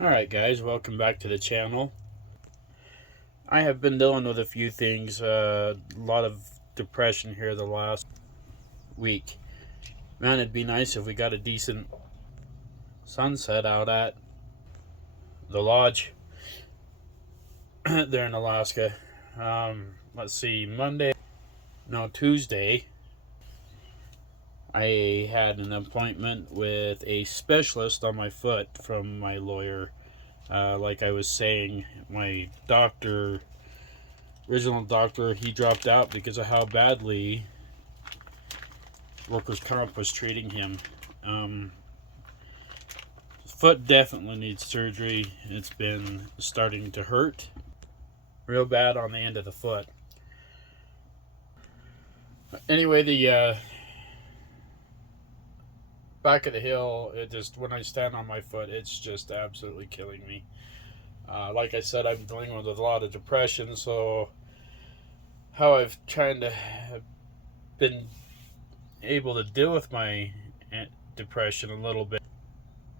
Alright guys, welcome back to the channel. I have been dealing with a few things, a lot of depression here the last week. Man, it'd be nice if we got a decent sunset out at the lodge there in Alaska. Let's see, Tuesday, I had an appointment with a specialist on my foot from my lawyer. Like I was saying, my original doctor, he dropped out because of how badly workers' comp was treating him. His foot definitely needs surgery. It's been starting to hurt real bad on the end of the foot. Anyway, the back of the hill, when I stand on my foot, it's just absolutely killing me. Like I said, I'm dealing with a lot of depression, so how I've been able to deal with my depression a little bit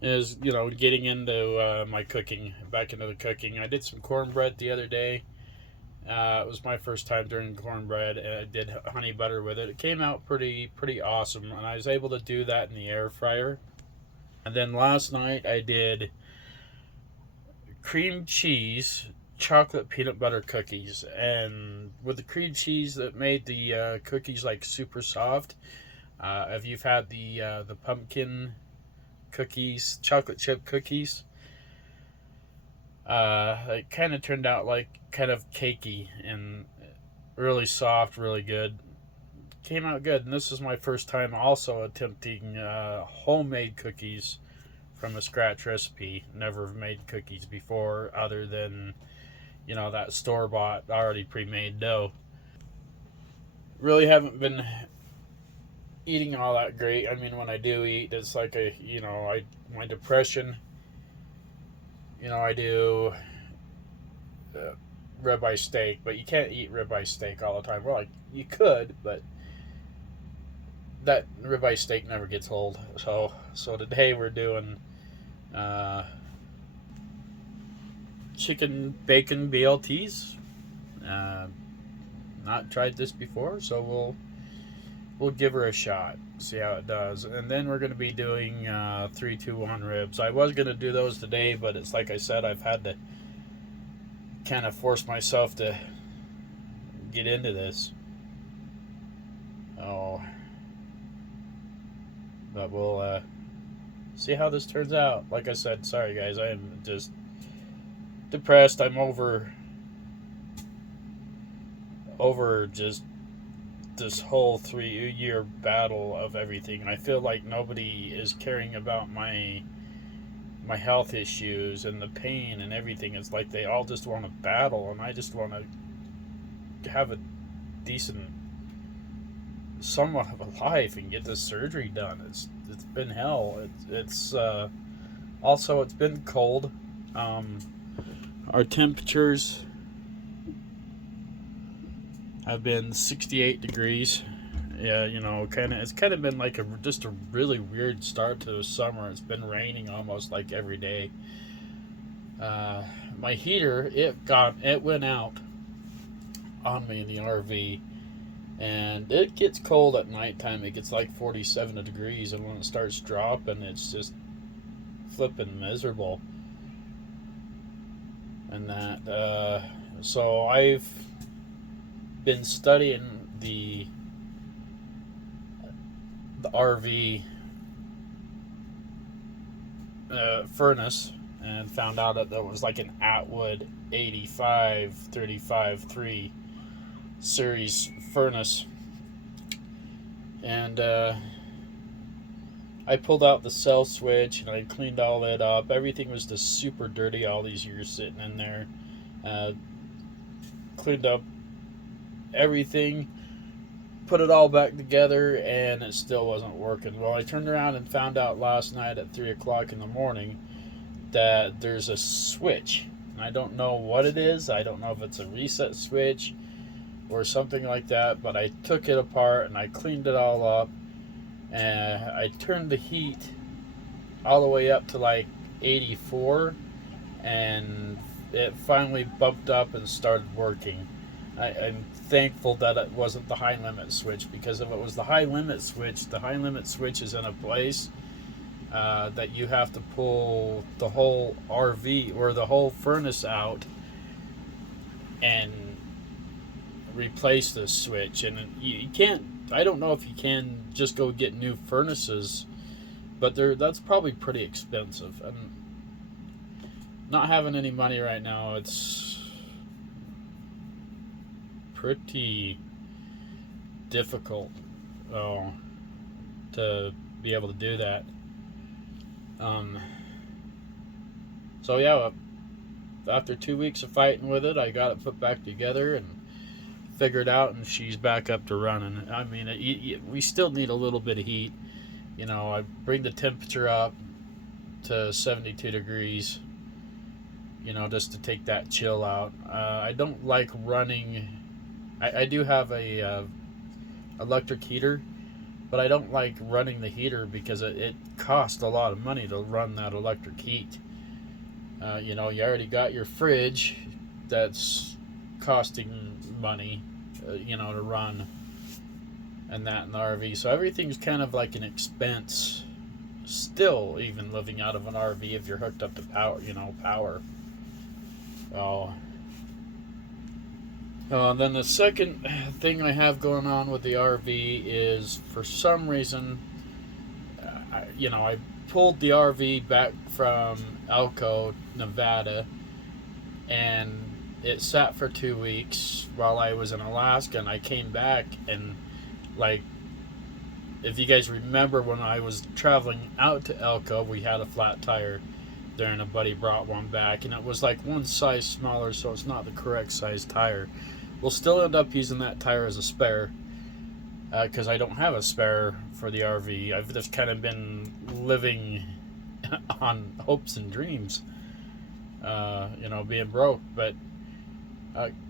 is, getting into my cooking, back into the cooking. I did some cornbread the other day. It was my first time doing cornbread, and I did honey butter with it. It came out pretty awesome, and I was able to do that in the air fryer. And then last night I did cream cheese chocolate peanut butter cookies, and with the cream cheese that made the cookies like super soft. If you've had the pumpkin cookies, chocolate chip cookies, it kind of turned out like kind of cakey and really soft, really good. Came out good, and this is my first time also attempting homemade cookies from a scratch recipe. Never made cookies before, other than that store bought already pre-made dough. Really haven't been eating all that great. I mean, when I do eat, it's like my depression. I do ribeye steak, but you can't eat ribeye steak all the time. Well, like you could, but that ribeye steak never gets old. So today we're doing chicken bacon BLTs. Not tried this before, so we'll give her a shot, see how it does. And then we're going to be doing 3-2-1 ribs. I was going to do those today, but it's like I said, I've had to kind of force myself to get into this. But we'll see how this turns out. Like I said, sorry guys, I am just depressed. I'm over just this whole 3-year battle of everything. I feel like nobody is caring about my health issues and the pain and everything. It's like they all just want to battle, and I just want to have a decent, somewhat of a life and get this surgery done. It's been hell. It's also, it's been cold. Our temperatures have been 68 degrees. Yeah, it's kind of been like just a really weird start to the summer. It's been raining almost like every day. My heater, it went out on me in the RV, and it gets cold at nighttime. It gets like 47 degrees, and when it starts dropping, it's just flipping miserable. And so I've been studying the RV furnace, and found out that there was like an Atwood 85-35-3 series furnace. And I pulled out the cell switch and I cleaned all that up. Everything was just super dirty all these years sitting in there. Cleaned up everything, put it all back together, and it still wasn't working. Well, I turned around and found out last night at 3 o'clock in the morning that there's a switch. I don't know what it is. I don't know if it's a reset switch or something like that, but I took it apart and I cleaned it all up, and I turned the heat all the way up to like 84, and it finally bumped up and started working. I'm thankful that it wasn't the high limit switch, because if it was the high limit switch is in a place that you have to pull the whole RV or the whole furnace out and replace this switch. And you can't, I don't know if you can just go get new furnaces, but that's probably pretty expensive. And not having any money right now, it's pretty difficult to be able to do that. So yeah, after 2 weeks of fighting with it, I got it put back together and figured out, and she's back up to running. I mean, we still need a little bit of heat. You know, I bring the temperature up to 72 degrees, you know, just to take that chill out. I don't like running. I do have a electric heater, but I don't like running the heater because it costs a lot of money to run that electric heat. You know, you already got your fridge that's costing money, you know, to run, and that in the RV. So everything's kind of like an expense still, even living out of an RV if you're hooked up to power, you know, power. Oh. Then the second thing I have going on with the RV is, for some reason, I pulled the RV back from Elko, Nevada, and it sat for 2 weeks while I was in Alaska, and I came back, and like, if you guys remember, when I was traveling out to Elko, we had a flat tire there, and a buddy brought one back, and it was like one size smaller, so it's not the correct size tire. We'll still end up using that tire as a spare, because I don't have a spare for the RV. I've just kind of been living on hopes and dreams, being broke. But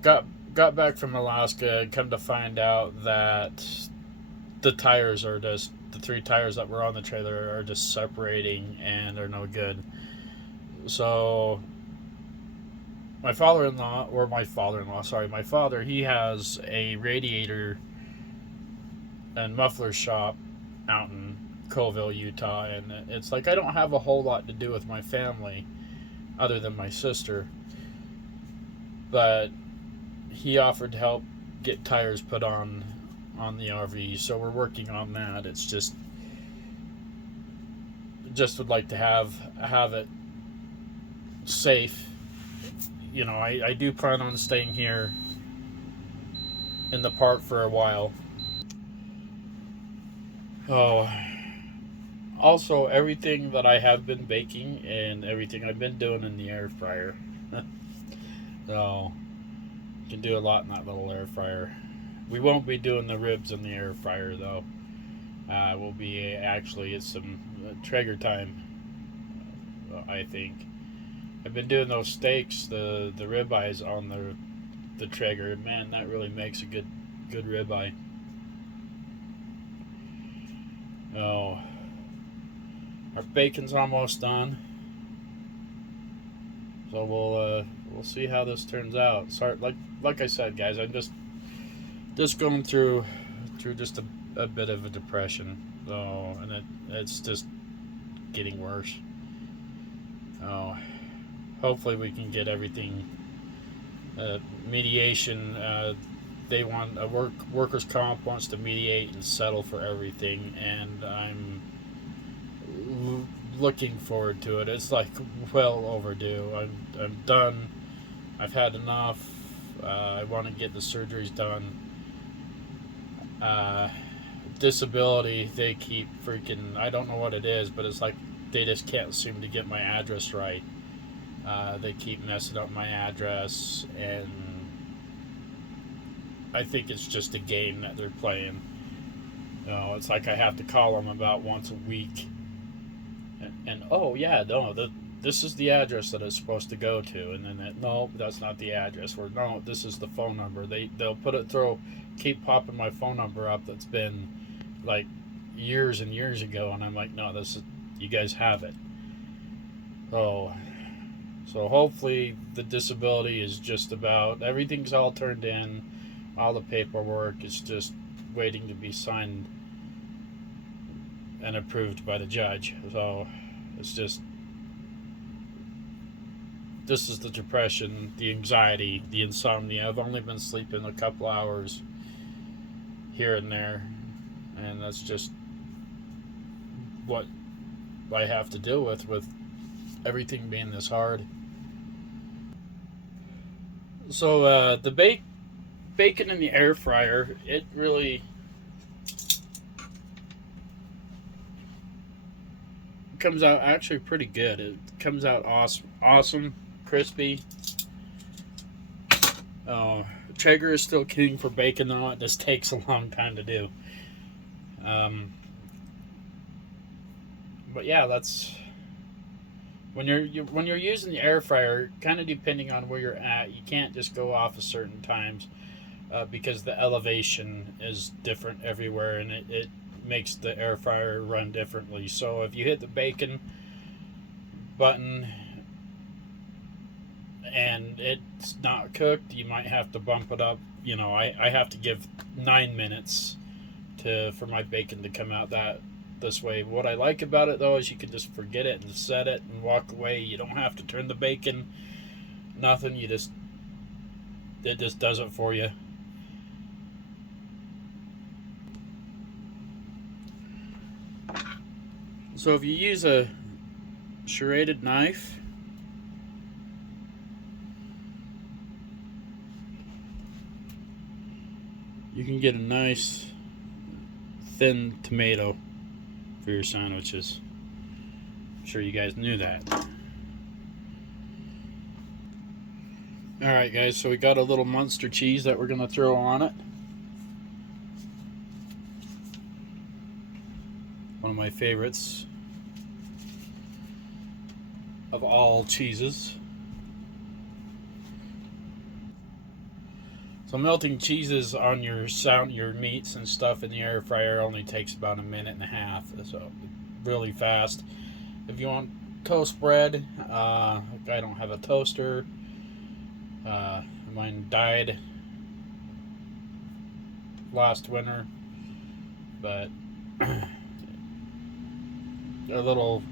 got back from Alaska and come to find out that the tires are just, the 3 tires that were on the trailer are just separating and they're no good. So my father, he has a radiator and muffler shop out in Colville, Utah, and it's like I don't have a whole lot to do with my family other than my sister, but he offered to help get tires put on the RV, so we're working on that. It's just would like to have it safe. You know, I do plan on staying here in the park for a while. Oh, also, everything that I have been baking and everything I've been doing in the air fryer. So, you can do a lot in that little air fryer. We won't be doing the ribs in the air fryer, though. We'll be, it's some Traeger time, I think. I've been doing those steaks, the ribeyes on the Traeger. Man, that really makes a good ribeye. Oh, our bacon's almost done, so we'll see how this turns out. Sorry, like I said, guys, I'm just going through just a bit of a depression. So, and it's just getting worse. Oh, hopefully we can get everything. Mediation. They want workers' comp wants to mediate and settle for everything, and I'm looking forward to it. It's like well overdue. I'm done. I've had enough. I want to get the surgeries done. Disability, they keep freaking, I don't know what it is, but it's like they just can't seem to get my address right. They keep messing up my address, and I think it's just a game that they're playing. You know, it's like I have to call them about once a week, and oh yeah, no, this is the address that it's supposed to go to, and then no, that's not the address. Or no, this is the phone number. They'll keep popping my phone number up that's been like years and years ago, and I'm like, no, you guys have it. Oh, So hopefully the disability is just about, everything's all turned in, all the paperwork is just waiting to be signed and approved by the judge. So it's just, this is the depression, the anxiety, the insomnia. I've only been sleeping a couple hours here and there, and that's just what I have to deal with everything being this hard. So the bacon in the air fryer, it really comes out actually pretty good. It comes out awesome, crispy. Traeger is still king for bacon, though. It just takes a long time to do. But yeah, that's when you're using the air fryer. Kind of depending on where you're at, you can't just go off of certain times because the elevation is different everywhere, and it makes the air fryer run differently. So if you hit the bacon button and it's not cooked, you might have to bump it up. I have to give 9 minutes for my bacon to come out this way. What I like about it, though, is you can just forget it and set it and walk away. You don't have to turn the bacon, nothing. It just does it for you. So if you use a serrated knife, you can get a nice thin tomato for your sandwiches. I'm sure you guys knew that. Alright guys, so we got a little Munster cheese that we're going to throw on it. One of my favorites of all cheeses. So melting cheeses on your meats and stuff in the air fryer only takes about 1.5 minutes, so really fast. If you want toast bread, I don't have a toaster. Mine died last winter, but a little,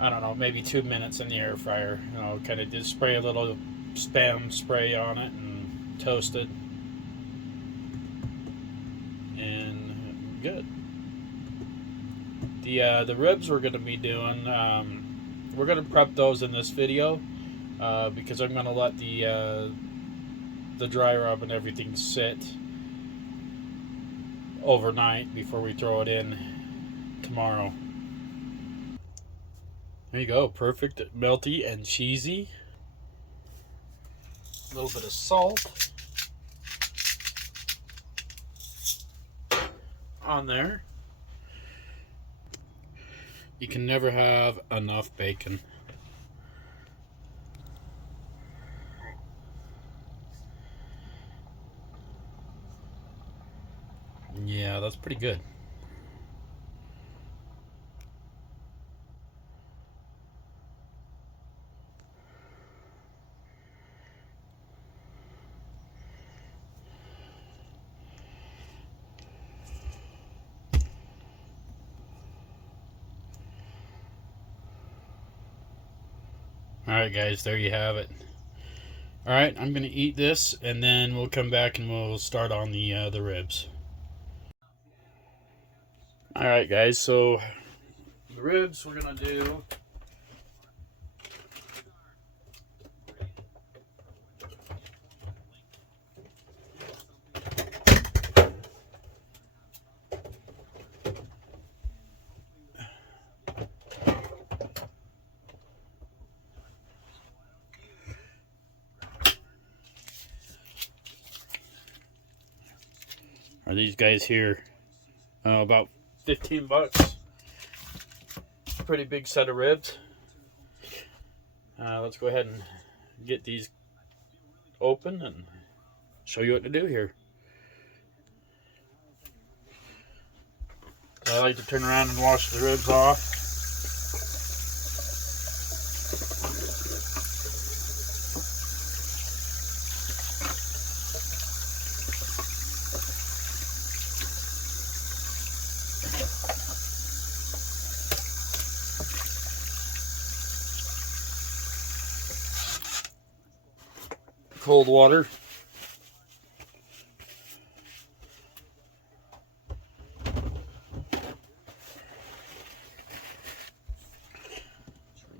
I don't know, maybe 2 minutes in the air fryer. Kind of just spray a little Spam spray on it and toast it, and good. The ribs we're going to be doing, we're going to prep those in this video because I'm going to let the dry rub and everything sit overnight before we throw it in tomorrow. There you go, perfect, melty and cheesy. A little bit of salt on there. You can never have enough bacon. Yeah, that's pretty good. Alright guys, there you have it. Alright, I'm going to eat this and then we'll come back and we'll start on the ribs. Alright guys, so the ribs we're going to do. Are these guys here? About 15 bucks. Pretty big set of ribs. Let's go ahead and get these open and show you what to do here. I like to turn around and wash the ribs off. cold water.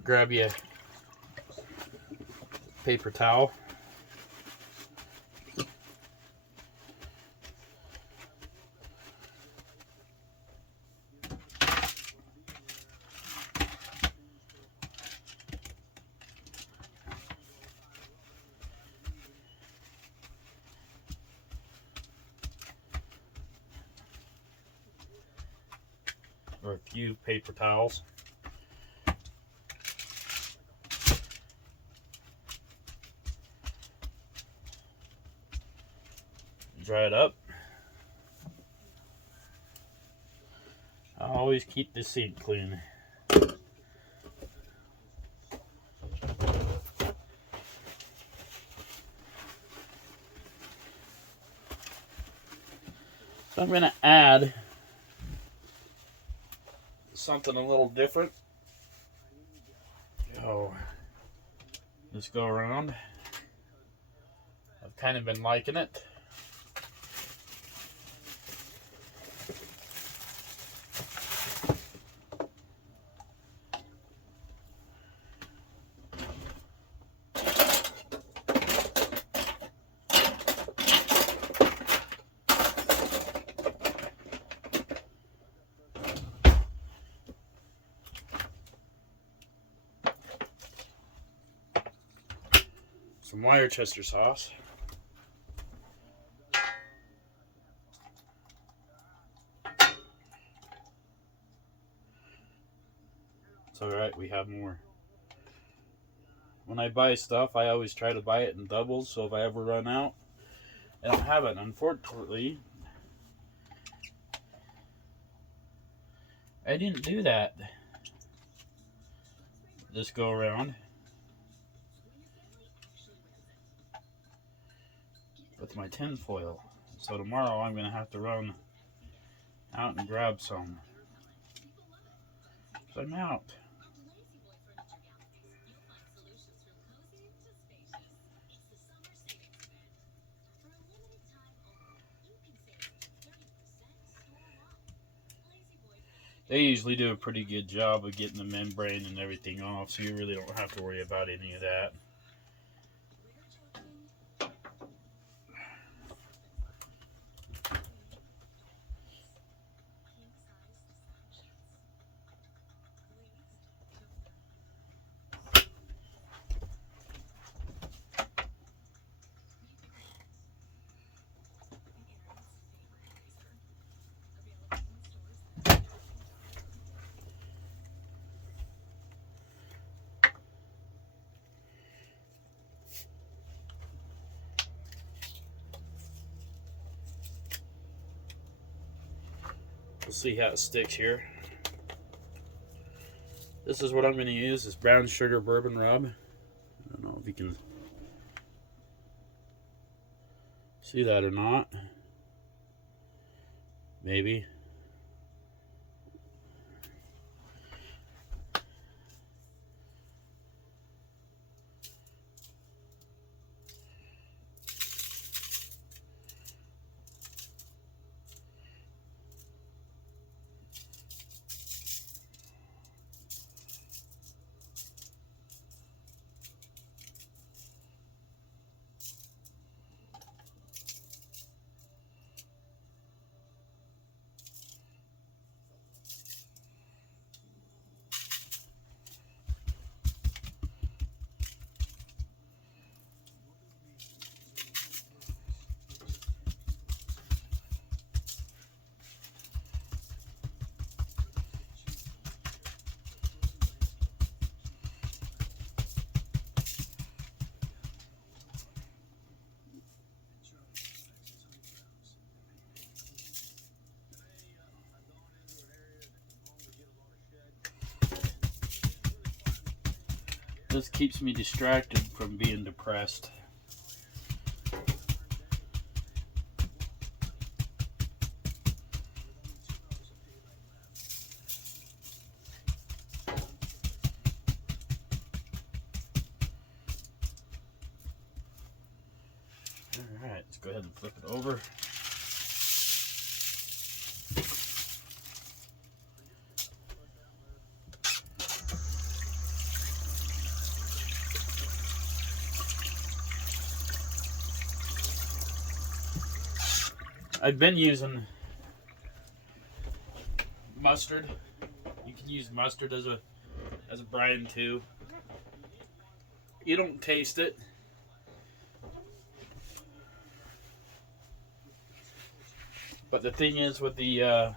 Grab you a paper towel. Or a few paper towels. Dry it up. I always keep the sink clean. So I'm going to add something a little different. Oh, this go around. I've kind of been liking it. Some Worcestershire sauce. It's alright, we have more. When I buy stuff, I always try to buy it in doubles, so if I ever run out, I don't have it. Unfortunately, I didn't do that this go around with my tin foil. So tomorrow I'm going to have to run out and grab some. So I'm out. They usually do a pretty good job of getting the membrane and everything off, so you really don't have to worry about any of that. We'll see how it sticks here. This is what I'm going to use, this brown sugar bourbon rub. I don't know if you can see that or not. Maybe. This keeps me distracted from being depressed. Alright, let's go ahead and flip it over. I've been using mustard. You can use mustard as a brine too. You don't taste it. But the thing is with the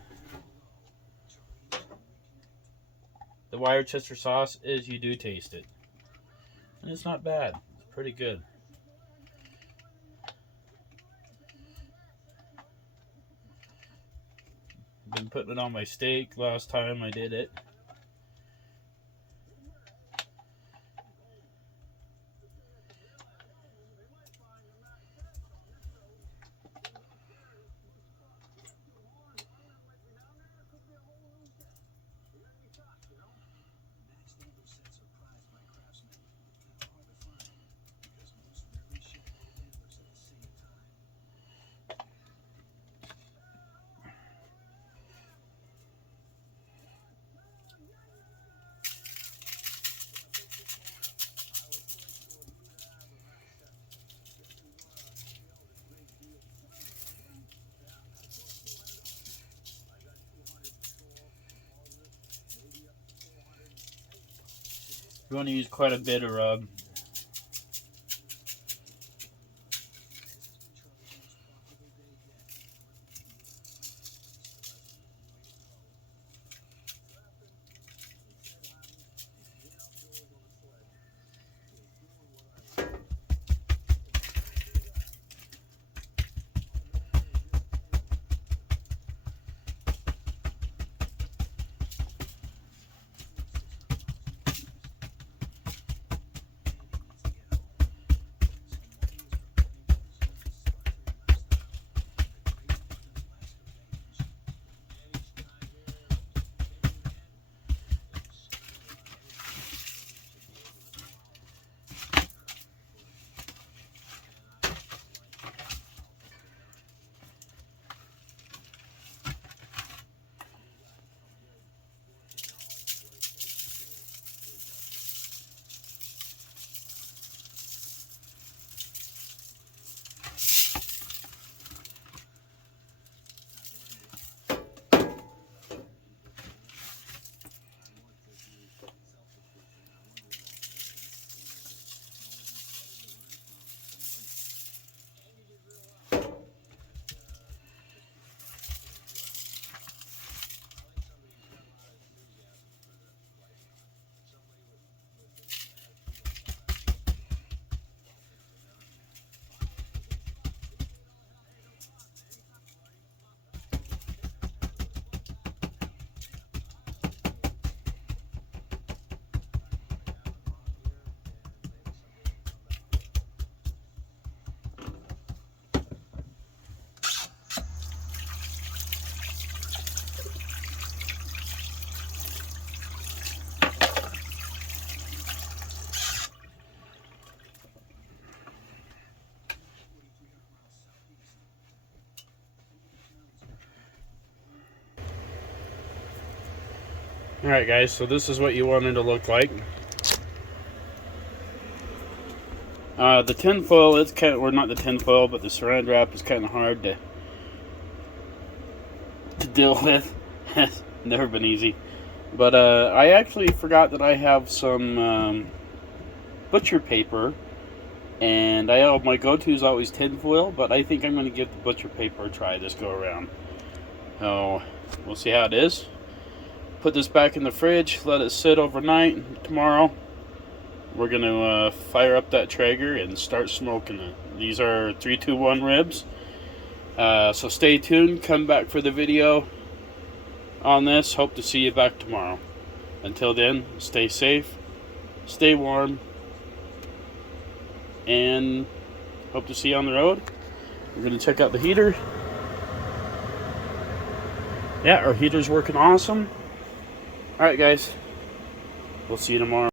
Worcestershire sauce is you do taste it. And it's not bad. It's pretty good. Been putting it on my steak last time I did it. You want to use quite a bit of rub. Alright guys, so this is what you want it to look like. The tin foil, it's kind of, or not the tin foil, but the saran wrap is kind of hard to deal with. Never been easy. But I actually forgot that I have some butcher paper, and my go-to is always tin foil, but I think I'm going to give the butcher paper a try this go around. So we'll see how it is. Put this back in the fridge, let it sit overnight. Tomorrow we're going to fire up that Traeger and start smoking it. These are 321 ribs. So stay tuned, come back for the video on this. Hope to see you back tomorrow. Until then, stay safe, stay warm, and hope to see you on the road. We're going to check out the heater. Yeah, our heater's working awesome. Alright guys, we'll see you tomorrow.